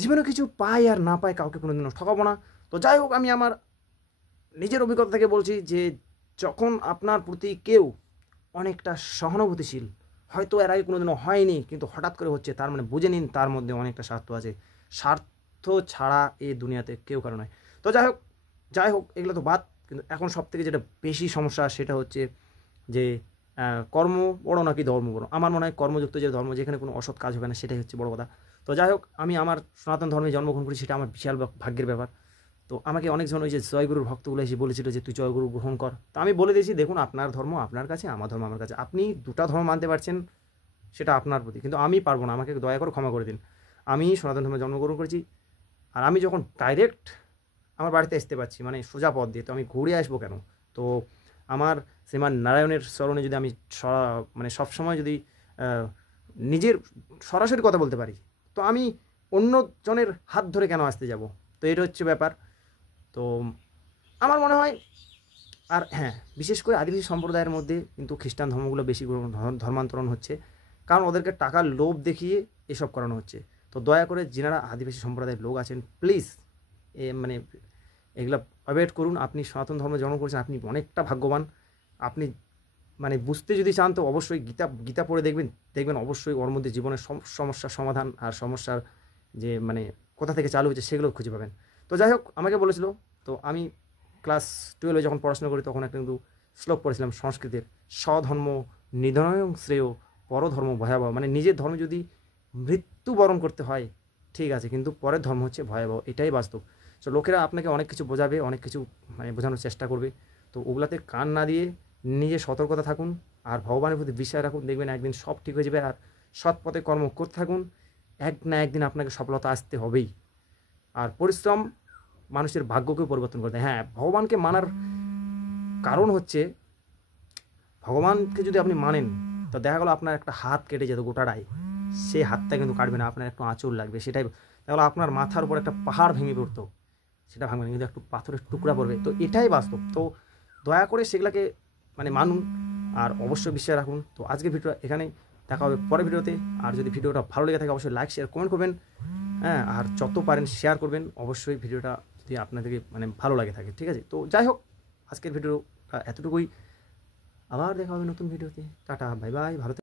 জীবনে কিছু পাই আর না পাই কাউকে কোনোদিনও ঠকাবো না। তো যাই হোক, আমি আমার নিজের অভিজ্ঞতা থেকে বলছি যে যখন আপনার প্রতি কেউ অনেকটা সহানুভূতিশীল, হয়তো এর আগে কোনোদিনও হয়নি কিন্তু হঠাৎ করে হচ্ছে, তার মানে বুঝে নিন তার মধ্যে অনেকটা স্বার্থ আছে। স্বার্থ ছাড়া এই দুনিয়াতে কেউ কারো নয়। তো যাই হোক এগুলো তো বাদ। কিন্তু এখন সব থেকে যেটা বেশি সমস্যা সেটা হচ্ছে যে কর্ম বড় নাকি ধর্ম বড়। আমার মনে হয় কর্মযুক্ত যে ধর্ম, যেখানে কোনো অসৎ কাজ হবে না, সেটাই হচ্ছে বড় কথা। তো যাই হোক, আমি আমার সনাতন ধর্মে জন্মগ্রহণ করি, সেটা আমার বিশাল ভাগ্যের ব্যাপার। তো আমাকে অনেকজন ওই যে জয়গুরুর ভক্তগুলো এসে বলেছিল যে তুই জয়গুরু গ্রহণ কর। তো আমি বলে দিয়েছি, দেখুন আপনার ধর্ম আপনার কাছে, আমার ধর্ম আমার কাছে, আপনি দুটা ধর্ম মানতে পারছেন সেটা আপনার প্রতি, কিন্তু আমি পারবো না, আমাকে দয়া করে ক্ষমা করে দিন। আমি সনাতন ধর্মে জন্মগ্রহণ করেছি, আর আমি যখন ডাইরেক্ট আমার বাড়িতে আসতে পারছি মানে সোজা পথ দিয়ে, তো আমি ঘুরে আসবো কেন? তো আমার শ্রীমান নারায়ণের স্মরণে যদি আমি মানে সবসময় যদি আহ, নিজের সরাসরি কথা বলতে পারি, তো আমি অন্য জনের হাত ধরে কেন আসতে যাব? তো এটা হচ্ছে ব্যাপার। তো আমার মনে হয়, আর হ্যাঁ, বিশেষ করে আদিবাসী সম্প্রদায়ের মধ্যে কিন্তু খ্রিস্টান ধর্মগুলো বেশি ধর্মান্তরণ হচ্ছে, কারণ ওদেরকে টাকার লোভ দেখিয়ে এসব করানো হচ্ছে। তো দয়া করে যিনারা আদিবাসী সম্প্রদায়ের লোক আছেন, প্লিজ মানে এগুলো অ্যাভয়েড করুন। আপনি সনাতন ধর্মে জন্ম করেছেন, আপনি অনেকটা ভাগ্যবান। আপনি মানে বুঝতে যদি চান তো অবশ্যই গীতা গীতা পড়ে দেখবেন, দেখবেন অবশ্যই ওর মধ্যে জীবনের সমস্যার সমাধান আর সমস্যার যে মানে কোথা থেকে চালু হচ্ছে সেগুলো খুঁজে পাবেন। তো যাই হোক, আমাকে বলেছিল, তো আমি ক্লাস 12 যখন পড়াশোনা করি তখন একটা কিন্তু শ্লোক পড়েছিলাম সংস্কৃতের, স্বধর্ম নিধনং শ্রেয় পরধর্ম ভয়াবহ। মানে নিজের ধর্মে যদি মৃত্যুবরণ করতে হয় ঠিক আছে, কিন্তু পরের ধর্ম হচ্ছে ভয়াবহ, এটাই বাস্তব। তো লোকেরা আপনাকে অনেক কিছু বোঝাবে, অনেক কিছু মানে বোঝানোর চেষ্টা করবে, তো ওগুলাতে কান না দিয়ে নিজে সতর্কতা থাকুন আর ভগবানের প্রতি বিশ্বাস রাখুন, দেখবেন একদিন সব ঠিক হয়ে যাবে। আর সৎ পথে কর্ম করতে থাকুন, এক না একদিন আপনাকে সফলতা আসতে হবেই। আর পরিশ্রম মানুষের ভাগ্যকেও পরিবর্তন করে দেয়। হ্যাঁ, ভগবানকে মানার কারণ হচ্ছে, ভগবানকে যদি আপনি মানেন, তো দেখা গেলো আপনার একটা হাত কেটে যেত গোটাটাই, সেই হাতটা কিন্তু কাটবে না, আপনার একটু আঁচড় লাগবে, সেটাই দেখা গেলো আপনার মাথার উপর একটা পাহাড় ভেঙে পড়তো, সেটা ভাঙবে না, কিন্তু একটু পাথরের টুকরা পড়বে। তো এটাই বাস্তব। তো দয়া করে সেগুলোকে মানে মানুন আর অবশ্যই বিশ্বাস রাখুন। তো আজকের ভিডিও এখানেই, দেখা হবে পরের ভিডিওতে। আর যদি ভিডিওটা ভালো লেগে থাকে অবশ্যই লাইক শেয়ার কমেন্ট করবেন, হ্যাঁ, আর যত পারেন শেয়ার করবেন অবশ্যই ভিডিওটা, যদি আপনাদেরকে মানে ভালো লাগে থাকে, ঠিক আছে? তো যাই হোক, আজকের ভিডিওটা এতটুকুই। আবার দেখা হবে নতুন ভিডিওতে। টাটা, বাই বাই, ভালো